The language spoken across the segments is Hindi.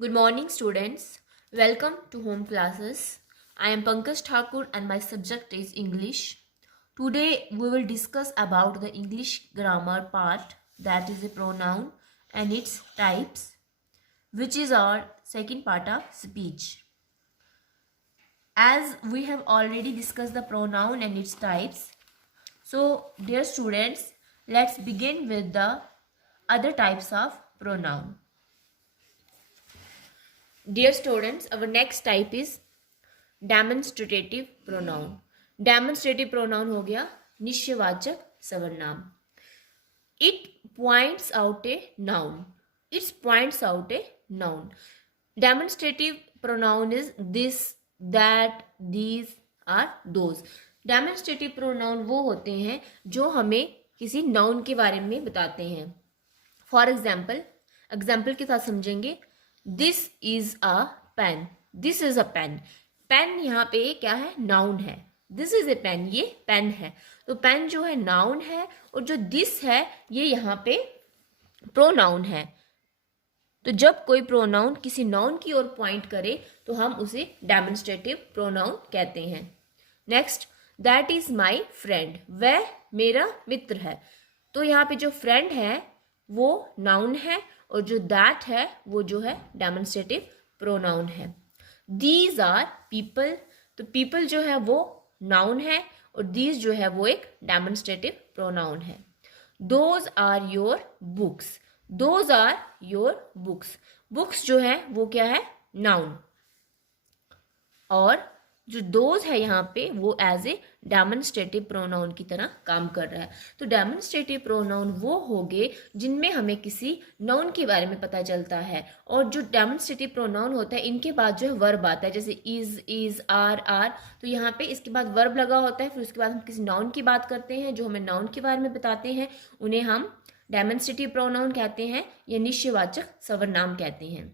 Good morning, students. Welcome to home classes. I am Pankaj Thakur and my subject is English. Today we will discuss about the English grammar part, that is a pronoun and its types, which is our second part of speech. As we have already discussed the pronoun and its types, so dear students, let's begin with the other types of pronoun. Dear students, our next type is demonstrative pronoun. Demonstrative pronoun हो गया निश्चयवाचक सर्वनाम. It points out a noun. Its points out a noun. Demonstrative pronoun is this, that, these are those. Demonstrative pronoun वो होते हैं जो हमें किसी नाउन के बारे में बताते हैं. फॉर एग्जाम्पल के साथ समझेंगे. This is a pen. This is a pen. Pen यहाँ पे क्या है? नाउन है. दिस इज ए पेन, ये पेन है. तो पेन जो है नाउन है और जो दिस है ये यहाँ पे प्रोनाउन है. तो जब कोई प्रोनाउन किसी नाउन की ओर पॉइंट करे तो हम उसे डेमोन्स्ट्रेटिव प्रोनाउन कहते हैं. Next, that is my friend. वह मेरा मित्र है. तो यहाँ पे जो फ्रेंड है वो नाउन है और जो दैट है वो जो है डेमोन्स्ट्रेटिव प्रोनाउन है. These are people. तो पीपल जो है वो नाउन है और दीज जो है वो एक डेमोन्स्ट्रेटिव प्रोनाउन है. Those are your books. Those are your books. Books जो है वो क्या है? नाउन. और जो दोज है यहाँ पे वो एज ए डेमोन्स्ट्रेटिव प्रोनाउन की तरह काम कर रहा है. तो डेमोन्स्ट्रेटिव प्रोनाउन वो होंगे जिनमें हमें किसी नाउन के बारे में पता चलता है. और जो डेमोन्स्ट्रेटिव प्रोनाउन होता है इनके बाद जो है वर्ब आता है, जैसे इज, आर. तो यहाँ पे इसके बाद वर्ब लगा होता है. फिर उसके बाद हम किसी नाउन की बात करते हैं जो हमें नाउन के बारे में बताते हैं. उन्हें हम डेमोन्स्ट्रेटिव प्रोनाउन कहते हैं या निश्चयवाचक सर्वनाम कहते हैं.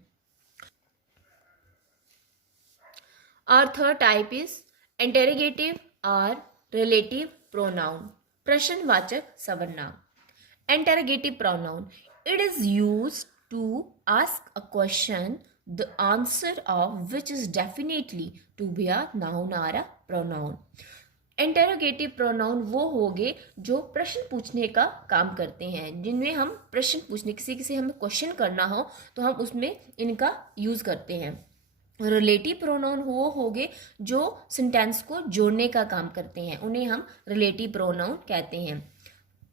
Our third type is interrogative or relative pronoun. प्रश्नवाचक सर्वनाम. Interrogative pronoun. It is used to ask a question, the answer of which is definitely to be a noun or a pronoun. Interrogative pronoun वो होंगे जो प्रश्न पूछने का काम करते हैं, जिनमें हम प्रश्न पूछने, किसी से हमें क्वेश्चन करना हो तो हम उसमें इनका यूज करते हैं. रिलेटिव प्रोनाउन वो होंगे जो सेंटेंस को जोड़ने का काम करते हैं, उन्हें हम रिलेटिव प्रोनाउन कहते हैं.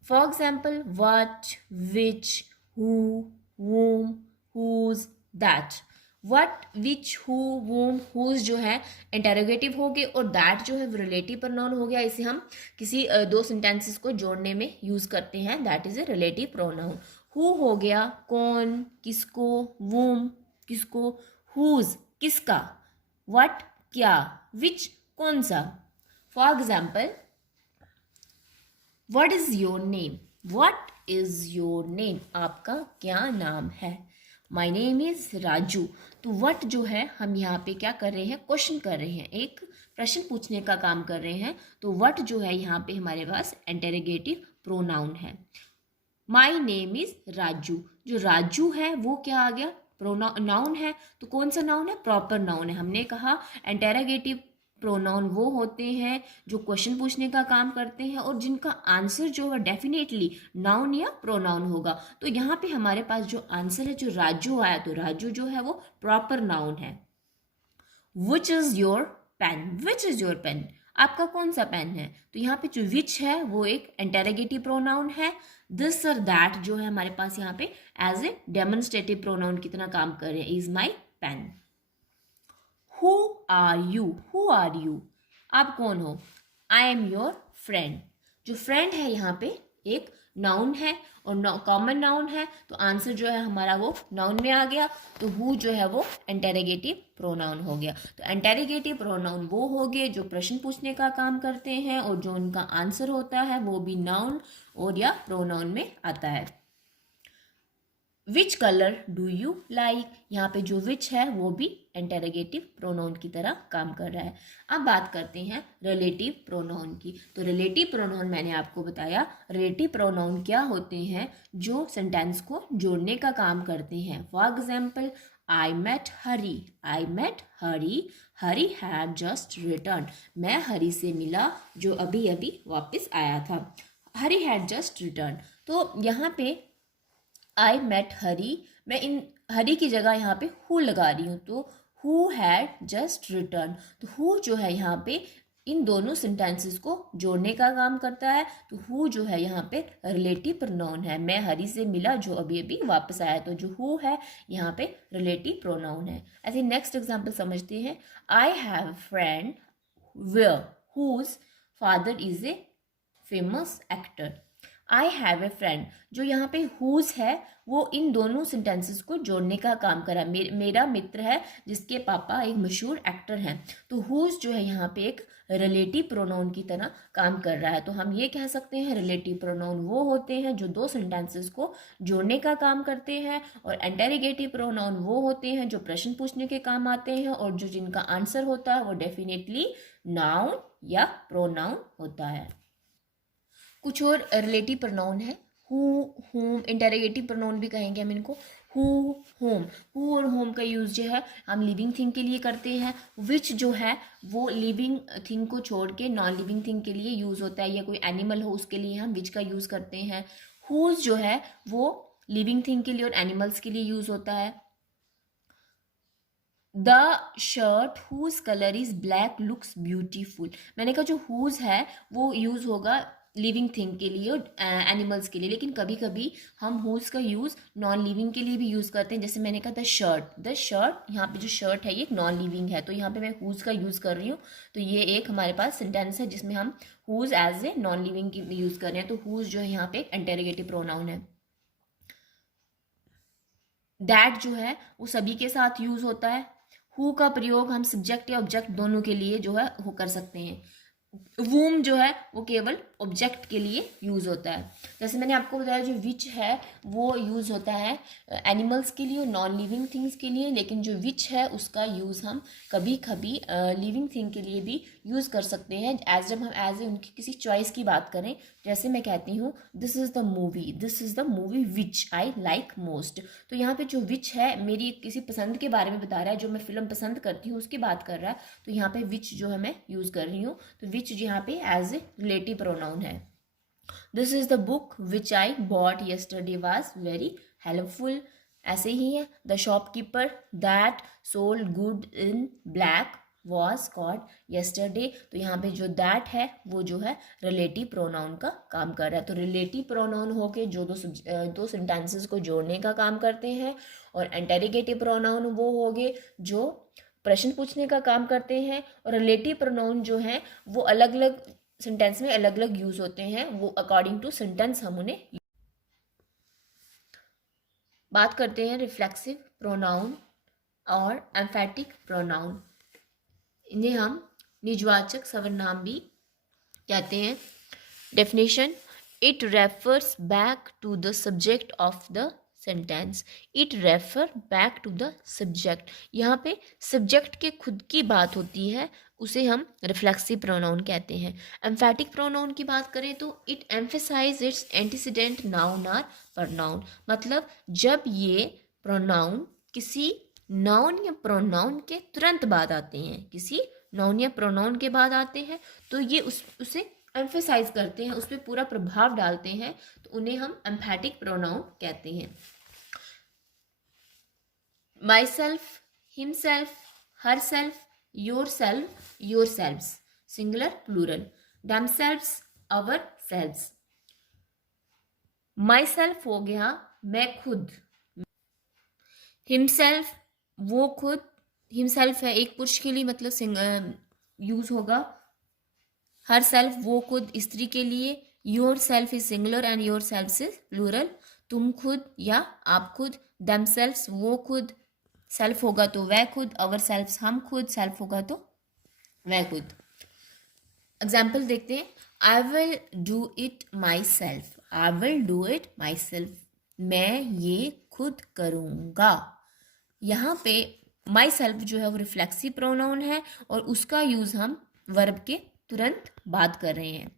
For example, what, which, who, whom, whose, that. What, which, who, whom, whose जो है इंटेरोगेटिव हो गए और दैट जो है रिलेटिव प्रोनाउन हो गया. इसे हम किसी दो सेंटेंसेस को जोड़ने में यूज करते हैं. That is a relative pronoun. Who हो गया कौन, किसको. वूम किसको. हुज किसका. व्हाट क्या. विच कौन सा. For example, what is your name. What is your name, आपका क्या नाम है. My name is Raju. तो व्हाट जो है हम यहाँ पे क्या कर रहे हैं? क्वेश्चन कर रहे हैं, एक प्रश्न पूछने का काम कर रहे हैं. तो व्हाट जो है यहाँ पे हमारे पास इंटेरोगेटिव प्रोनाउन है. My name is Raju. जो राजू है वो क्या आ गया? नाउन है. तो कौन सा नाउन है? प्रॉपर नाउन है. हमने कहा इंटेरोगेटिव प्रोनाउन वो होते हैं जो क्वेश्चन पूछने का काम करते हैं और जिनका आंसर जो है डेफिनेटली नाउन या प्रोनाउन होगा. तो यहाँ पे हमारे पास जो आंसर है, जो राजू आया, तो राजू जो है वो प्रॉपर नाउन है. Which is your pen. Which is your pen, आपका कौन सा पेन है. तो यहाँ पे जो विच है वो एक इंटेरोगेटिव प्रोनाउन है. दिस और दैट जो है हमारे पास यहाँ पे एज ए डेमोन्स्ट्रेटिव प्रोनाउन की तरह काम कर रहे हैं. Is my pen. Who are you. Who are you, आप कौन हो. I am your friend. जो फ्रेंड है यहाँ पे एक नाउन है और कॉमन नाउन है. तो आंसर जो है हमारा वो नाउन में आ गया. तो हु जो है वो इंटेरोगेटिव प्रोनाउन हो गया. तो इंटेरोगेटिव प्रोनाउन वो हो गए जो प्रश्न पूछने का काम करते हैं और जो उनका आंसर होता है वो भी नाउन और या प्रोनाउन में आता है. Which colour do you like, यहाँ पे जो विच है वो भी इंटेरोगेटिव प्रोनाउन की तरह काम कर रहा है। अब बात करते हैं रिलेटिव प्रोनाउन की। तो रिलेटिव प्रोनाउन मैंने आपको बताया, रिलेटिव प्रोनाउन क्या होते हैं, जो सेंटेंस को जोड़ने का काम करते हैं। For example, I met Hari, I met Hari, Hari had just return, मैं हरी से मिला जो अभी अभी वापस आया था। हरी हैड जस्ट रिटर्न, तो यहाँ पे आई मेट हरी, मैं इन हरी की जगह यहाँ पे हु लगा रही हूँ, तो हु हैड जस्ट रिटर्न। तो हु जो है यहाँ पे इन दोनों सेंटेंसेस को जोड़ने का काम करता है। तो हु जो है यहाँ पे रिलेटिव प्रोनाउन है, मैं हरी से मिला जो अभी अभी वापस आया, तो जो हु है यहाँ पे रिलेटिव प्रोनाउन है। ऐसे नेक्स्ट एग्जाम्पल समझते हैं। I have friend where whose father is a famous actor. I have a friend, जो यहाँ पे हुज है वो इन दोनों सेंटेंसेस को जोड़ने का काम करा। मेरा मित्र है जिसके पापा एक मशहूर एक्टर हैं। तो हुज जो है यहाँ पे एक रिलेटिव प्रोनाउन की तरह काम कर रहा है। तो हम ये कह सकते हैं रिलेटिव प्रोनाउन वो होते हैं जो दो सेंटेंसेस को जोड़ने का काम करते हैं, और इंटेरोगेटिव प्रोनाउन वो होते हैं जो प्रश्न पूछने के काम आते हैं, और जो जिनका आंसर होता है वो डेफिनेटली नाउन या प्रोनाउन होता है। कुछ और रिलेटिव प्रोनाउन है, हु, होम, इंटेरोगेटिव प्रोनाउन भी कहेंगे हम इनको। हु, होम, हु और होम का यूज़ जो है हम लिविंग थिंग के लिए करते हैं। विच जो है वो लिविंग थिंग को छोड़ के नॉन लिविंग थिंग के लिए यूज़ होता है, या कोई एनिमल हो उसके लिए हम विच का यूज़ करते हैं। हुज जो है वो लिविंग थिंग के लिए और एनिमल्स के लिए यूज़ होता है। The shirt whose colour is black looks beautiful, मैंने कहा जो हुज है वो यूज़ होगा लिविंग थिंग के लिए और एनिमल्स के लिए, लेकिन कभी कभी हम हुज का यूज़ नॉन लिविंग के लिए भी यूज़ करते हैं। जैसे मैंने कहा द शर्ट, यहाँ पे जो शर्ट है ये एक नॉन लिविंग है, तो यहाँ पे मैं हुज का यूज़ कर रही हूँ। तो ये एक हमारे पास सेंटेंस है जिसमें हम whose as a non living की यूज़ कर रहे हैं। तो हुज जो है यहाँ पे एक इंटेरोगेटिव प्रोनाउन है। दैट जो है वो सभी के साथ यूज़ होता है। हु का प्रयोग हम सब्जेक्ट या ऑब्जेक्ट दोनों के लिए जो है वो कर सकते हैं। वूम जो है वो केवल ऑब्जेक्ट के लिए यूज़ होता है। जैसे मैंने आपको बताया जो विच है वो यूज़ होता है एनिमल्स के लिए और नॉन लिविंग थिंग्स के लिए, लेकिन जो विच है उसका यूज़ हम कभी कभी लिविंग थिंग के लिए भी यूज़ कर सकते हैं, जब हम एज ए उनकी किसी चॉइस की बात करें। जैसे मैं कहती हूँ this is the movie which I like most, तो यहाँ पे जो विच है मेरी किसी पसंद के बारे में बता रहा है, जो मैं फिल्म पसंद करती हूँ उसकी बात कर रहा है। तो यहाँ पे विच जो है मैं यूज़ कर रही हूँ, तो विच यहाँ पे एज ए रिलेटिव प्रोनाउन है। This is the book which I bought yesterday was very helpful, ऐसे ही है। The shopkeeper that sold good in black was caught yesterday, तो यहाँ पे जो दैट है वो जो है रिलेटिव प्रोनाउन का काम कर रहा है। तो रिलेटिव प्रोनाउन होके जो दो सेंटेंसेस को जोड़ने का काम करते हैं, और इंटेरोगेटिव प्रोनाउन वो होंगे जो प्रश्न पूछने का काम करते हैं, और रिलेटिव प्रोनाउन जो हैं वो अलग अलग सेंटेंस में अलग अलग यूज होते हैं, वो अकॉर्डिंग टू सेंटेंस हम उन्हें। बात करते हैं रिफ्लेक्सिव प्रोनाउन और एम्फेटिक प्रोनाउन। इन्हें हम निजवाचक सर्वनाम भी कहते हैं। Definition, it refers back to the subject of the sentence. It refer back to the subject, यहाँ पे सब्जेक्ट के खुद की बात होती है, उसे हम रिफ्लेक्सिव प्रोनाउन कहते हैं। एम्फेटिक प्रोनाउन की बात करें तो it emphasise its antecedent noun और प्रोनाउन, मतलब जब ये प्रोनाउन किसी नाउन या प्रोनाउन के तुरंत बाद आते हैं, किसी नाउन या प्रोनाउन के बाद आते हैं, तो ये उसे एम्फेसाइज करते हैं, उस पर पूरा प्रभाव डालते हैं, तो उन्हें हम एम्फेटिक प्रोनाउन कहते हैं। Myself, himself, herself, yourselves, singular plural, themselves, ourselves. Myself हो गया मैं खुद, हिमसेल्फ वो खुद, हिमसेल्फ है एक पुरुष के लिए, मतलब यूज होगा। हर सेल्फ वो खुद स्त्री के लिए, yourself is singular and yourself is plural, तुम खुद या आप खुद। देम सेल्फ्स वो खुद, सेल्फ होगा तो वह खुद, अवर सेल्फ्स हम खुद, सेल्फ होगा तो वह खुद। एग्जाम्पल देखते हैं। I will do it my self, I will do it my self, मैं ये खुद करूँगा। यहाँ पे माई सेल्फ जो है वो रिफ्लेक्सिव प्रोनाउन है और उसका यूज़ हम वर्ब के तुरंत बाद कर रहे हैं।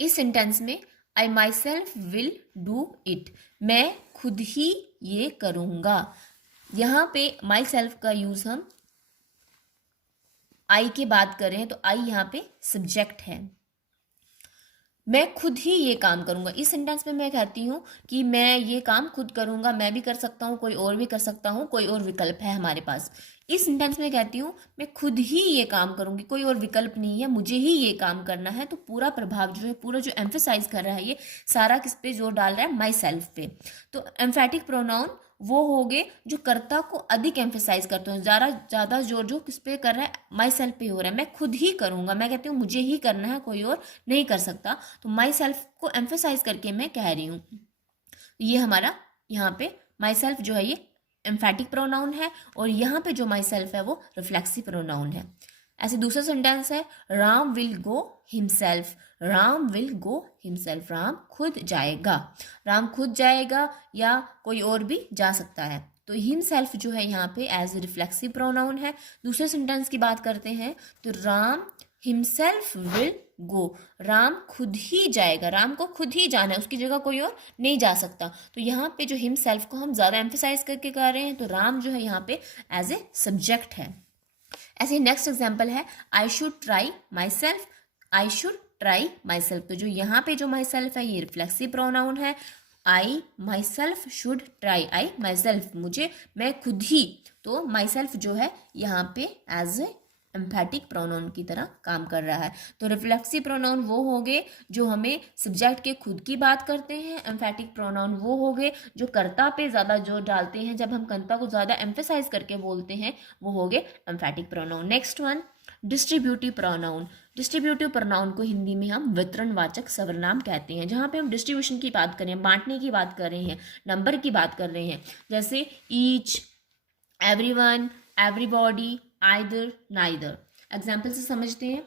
इस सेंटेंस में I myself will do it, मैं खुद ही ये करूँगा। यहाँ पे माई सेल्फ का यूज़ हम आई के बाद कर रहे हैं, तो आई यहाँ पे सब्जेक्ट है। मैं खुद ही ये काम करूँगा। इस सेंटेंस में मैं कहती हूँ कि मैं ये काम खुद करूँगा, मैं भी कर सकता हूँ, कोई और भी कर सकता हूँ, कोई और विकल्प है हमारे पास। इस सेंटेंस में कहती हूँ मैं खुद ही ये काम करूँगी, कोई और विकल्प नहीं है, मुझे ही ये काम करना है। तो पूरा प्रभाव जो है, पूरा जो एम्फेसाइज कर रहा है, ये सारा किस पे जोर डाल रहा है? माई सेल्फ पे। तो एम्फेटिक प्रोनाउन वो हो गए जो कर्ता को अधिक एम्फेसाइज करते हैं, ज़्यादा जोर जो किस पे कर रहा है? माई सेल्फ पे हो रहा है। मैं खुद ही करूँगा, मैं कहती हूँ मुझे ही करना है, कोई और नहीं कर सकता। तो माई सेल्फ को एम्फेसाइज करके मैं कह रही हूँ। ये हमारा यहाँ पे माई सेल्फ जो है ये एम्फेटिक प्रोनाउन है और यहाँ पे जो माई सेल्फ है वो रिफ्लेक्सिव प्रोनाउन है। ऐसे दूसरा सेंटेंस है Ram will go himself. Ram will go himself, Ram खुद जाएगा। राम खुद जाएगा या कोई और भी जा सकता है। तो हिमसेल्फ जो है यहाँ पे एज रिफ्लेक्सिव प्रोनाउन है। दूसरे सेंटेंस की बात करते हैं तो Ram himself will go, Ram खुद ही जाएगा, राम को खुद ही जाना है, उसकी जगह कोई और नहीं जा सकता। तो यहाँ पे जो हिमसेल्फ को हम ज़्यादा एम्फेसाइज करके कह रहे हैं, तो राम जो है यहाँ पे एज ए सब्जेक्ट है। ऐसे नेक्स्ट एग्जाम्पल है I should try my self. I should try my self, तो जो यहाँ पे जो माई सेल्फ है ये रिफ्लेक्सिव प्रोनाउन है। I myself should try, I myself मुझे, मैं खुद ही। तो माई सेल्फ जो है यहाँ पे एज ए एम्फेटिक प्रोनाउन की तरह काम कर रहा है। तो रिफ्लेक्सिव प्रोनाउन वो हो गए जो हमें सब्जेक्ट के खुद की बात करते हैं। एम्फेटिक प्रोनाउन वो हो गए जो कर्ता पे ज़्यादा जोर डालते हैं, जब हम कर्ता को ज़्यादा एम्फेसाइज करके बोलते हैं, वो हो गए emphatic pronoun. Next one distributive pronoun. Distributive pronoun को हिंदी में हम वितरणवाचक सर्वनाम कहते हैं। जहाँ पे हम डिस्ट्रीब्यूशन की बात करें, बांटने की बात कर रहे हैं, नंबर की बात कर रहे हैं, जैसे each, everyone, everybody, either, neither. Example से समझते हैं।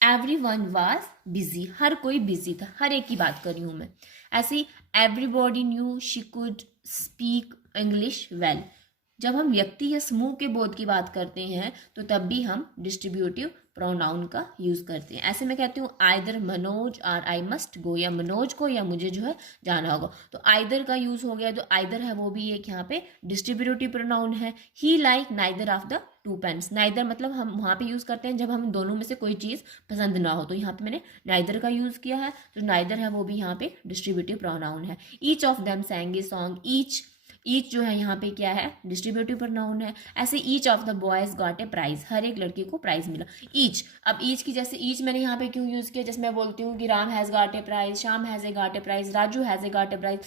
एवरीवन वाज बिजी, हर कोई बिजी था, हर एक की बात कर रही हूँ मैं। ऐसे ही everybody knew she could speak English well. जब हम व्यक्ति या समूह के बोध की बात करते हैं तो तब भी हम डिस्ट्रीब्यूटिव प्रोनाउन का यूज करते हैं। ऐसे मैं कहती हूँ आइदर मनोज और आई मस्ट गो, या मनोज को या मुझे जो है जाना होगा। तो आइदर का यूज हो गया, जो आइदर है वो भी एक यहाँ पे डिस्ट्रीब्यूटिव प्रोनाउन है। He like neither of the two pens. Neither मतलब हम वहाँ पे यूज करते हैं जब हम दोनों में से कोई चीज़ पसंद ना हो, तो यहाँ पे मैंने नाइदर का यूज किया है। जो नाइदर है वो भी यहाँ पे डिस्ट्रीब्यूटिव प्रोनाउन है। Each of them सैंग a song. Each जो है यहाँ पे क्या है? डिस्ट्रीब्यूटिव प्रोनाउन है। ऐसे each of the boys got a prize, हर एक लड़के को प्राइज मिला। ईच, अब ईच की जैसे ईच मैंने यहाँ पे क्यों यूज़ किया? जैसे मैं बोलती हूँ कि Ram has got a prize, Shyam has a got a prize, Raju has a got a prize.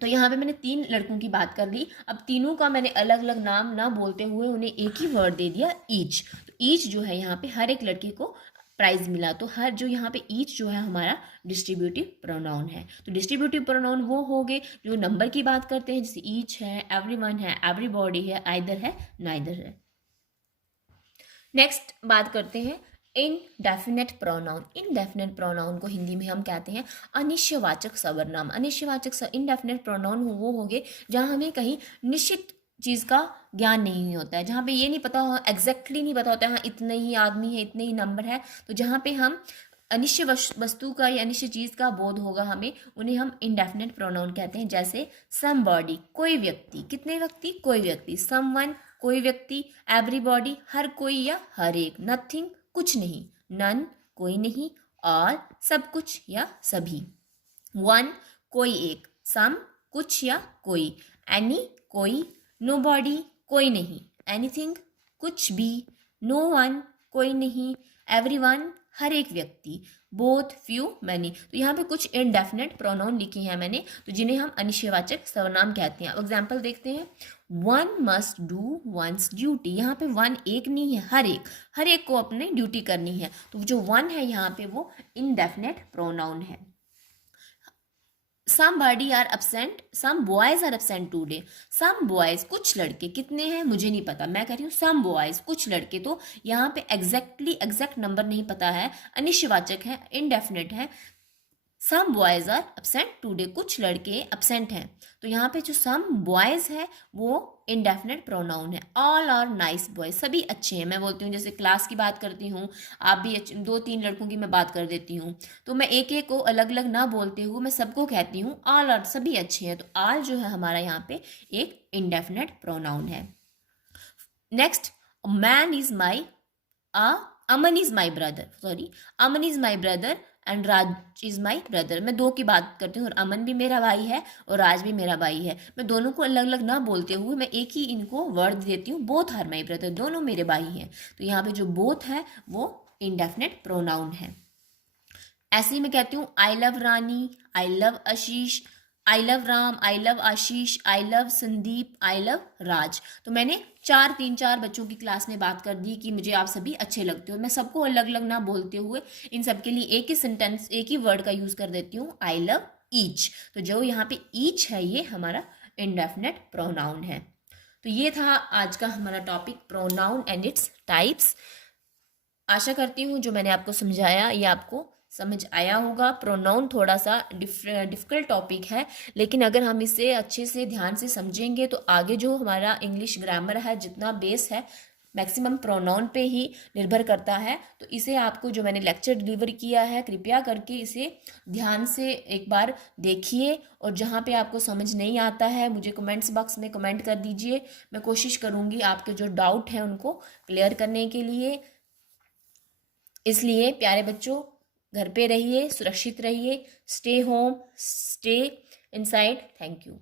तो यहाँ पे मैंने 3 लड़कों की बात कर ली। अब तीनों का मैंने अलग अलग नाम ना बोलते हुए उन्हें एक ही वर्ड दे दिया, ईच। तो ईच जो है यहाँ पे हर एक लड़के को प्राइज मिला। तो हर जो यहाँ पे ईच जो है हमारा डिस्ट्रीब्यूटिव प्रोनाउन है। तो डिस्ट्रीब्यूटिव प्रोनाउन वो हो गए जो नंबर की बात करते हैं, जैसे ईच है, एवरीवन है, एवरीबॉडी है, आइदर है, नाइदर है। नेक्स्ट बात करते हैं इनडेफिनेट प्रोनाउन। इनडेफिनेट प्रोनाउन को हिंदी में हम कहते हैं अनिश्चयवाचक सर्वनाम। अनिश्चयवाचक इनडेफिनेट प्रोनाउन वो हो गए जहाँ हमें कहीं निश्चित चीज़ का ज्ञान नहीं होता है, जहाँ पे ये नहीं पता हो, एग्जैक्टली नहीं पता होता है, हाँ इतने ही आदमी है, इतने ही नंबर है। तो जहाँ पे हम अनिश्चय वस्तु का या अनिश्चय चीज़ का बोध होगा हमें, उन्हें हम इनडेफिनेट प्रोनाउन कहते हैं। जैसे समबॉडी, कोई व्यक्ति, कितने व्यक्ति? कोई व्यक्ति। समवन, कोई व्यक्ति। एवरीबॉडी, हर कोई या हर एक। नथिंग, कुछ नहीं। नन, कोई नहीं। ऑल, सब कुछ या सभी। वन, कोई एक। सम, कुछ या कोई। एनी, कोई। नोबॉडी, कोई नहीं। एनीथिंग, कुछ भी। नो वन, कोई नहीं। एवरीवन, हर एक व्यक्ति। Both, few, many. तो यहाँ पे कुछ इनडेफिनेट प्रोनाउन लिखे हैं मैंने, तो जिन्हें हम अनिश्चयवाचक सर्वनाम कहते हैं। अब एग्जाम्पल देखते हैं। One must do once duty. यहाँ पे वन एक नहीं है, हर एक को अपनी ड्यूटी करनी है। तो जो वन है यहाँ पे वो इनडेफिनेट प्रोनाउन है। Somebody are absent, some boys are absent today. Some boys, कुछ लड़के, कितने हैं मुझे नहीं पता, मैं कह रही हूँ some boys, कुछ लड़के। तो यहाँ पे एग्जैक्ट नंबर नहीं पता है, अनिश्चयवाचक है, इनडेफिनेट है। Some boys are absent today, कुछ लड़के एब्सेंट हैं। तो यहाँ पे जो सम बॉयज है वो इंडेफिनेट प्रोनाउन है। ऑल आर नाइस बॉयज, सभी अच्छे हैं। मैं बोलती हूँ जैसे क्लास की बात करती हूँ, आप भी 2-3 लड़कों की मैं बात कर देती हूँ, तो मैं एक एक को अलग अलग ना बोलते हुए मैं सबको कहती हूँ ऑल आर, सभी अच्छे हैं। तो ऑल जो है हमारा यहाँ पे एक इंडेफिनेट प्रोनाउन है। Next, man is my Aman is my brother, sorry, Aman is my brother and Raj is my brother. मैं दो की बात करती हूँ और अमन भी मेरा भाई है और राज भी मेरा भाई है। मैं दोनों को अलग अलग ना बोलते हुए मैं एक ही इनको वर्ड देती हूँ, बोथ आर माई ब्रदर, दोनों मेरे भाई हैं। तो यहाँ पे जो बोथ है वो इंडेफिनेट प्रोनाउन है। ऐसे ही मैं कहती हूँ I love Rani, I love Ashish, I love Ram, I love Ashish, I love Sandeep, I love Raj. तो मैंने 3-4 बच्चों की क्लास में बात कर दी कि मुझे आप सभी अच्छे लगते हो। मैं सबको अलग अलग ना बोलते हुए इन सबके लिए एक ही सेंटेंस, एक ही वर्ड का यूज कर देती हूँ, आई लव ईच। तो जो यहाँ पे ईच है ये हमारा इंडेफिनेट प्रोनाउन है। तो ये था आज का हमारा topic, pronoun and its types. आशा करती हूँ जो मैंने आपको समझाया ये आपको समझ आया होगा। प्रोनाउन थोड़ा सा डिफ़िकल्ट टॉपिक है, लेकिन अगर हम इसे अच्छे से ध्यान से समझेंगे तो आगे जो हमारा इंग्लिश ग्रामर है, जितना बेस है मैक्सिमम प्रोनाउन पे ही निर्भर करता है। तो इसे आपको जो मैंने लेक्चर डिलीवर किया है, कृपया करके इसे ध्यान से एक बार देखिए, और जहाँ पे आपको समझ नहीं आता है मुझे कमेंट्स बॉक्स में कमेंट कर दीजिए। मैं कोशिश करूँगी आपके जो डाउट हैं उनको क्लियर करने के लिए। इसलिए प्यारे बच्चों, घर पे रहिए, सुरक्षित रहिए, stay home, stay inside. Thank you.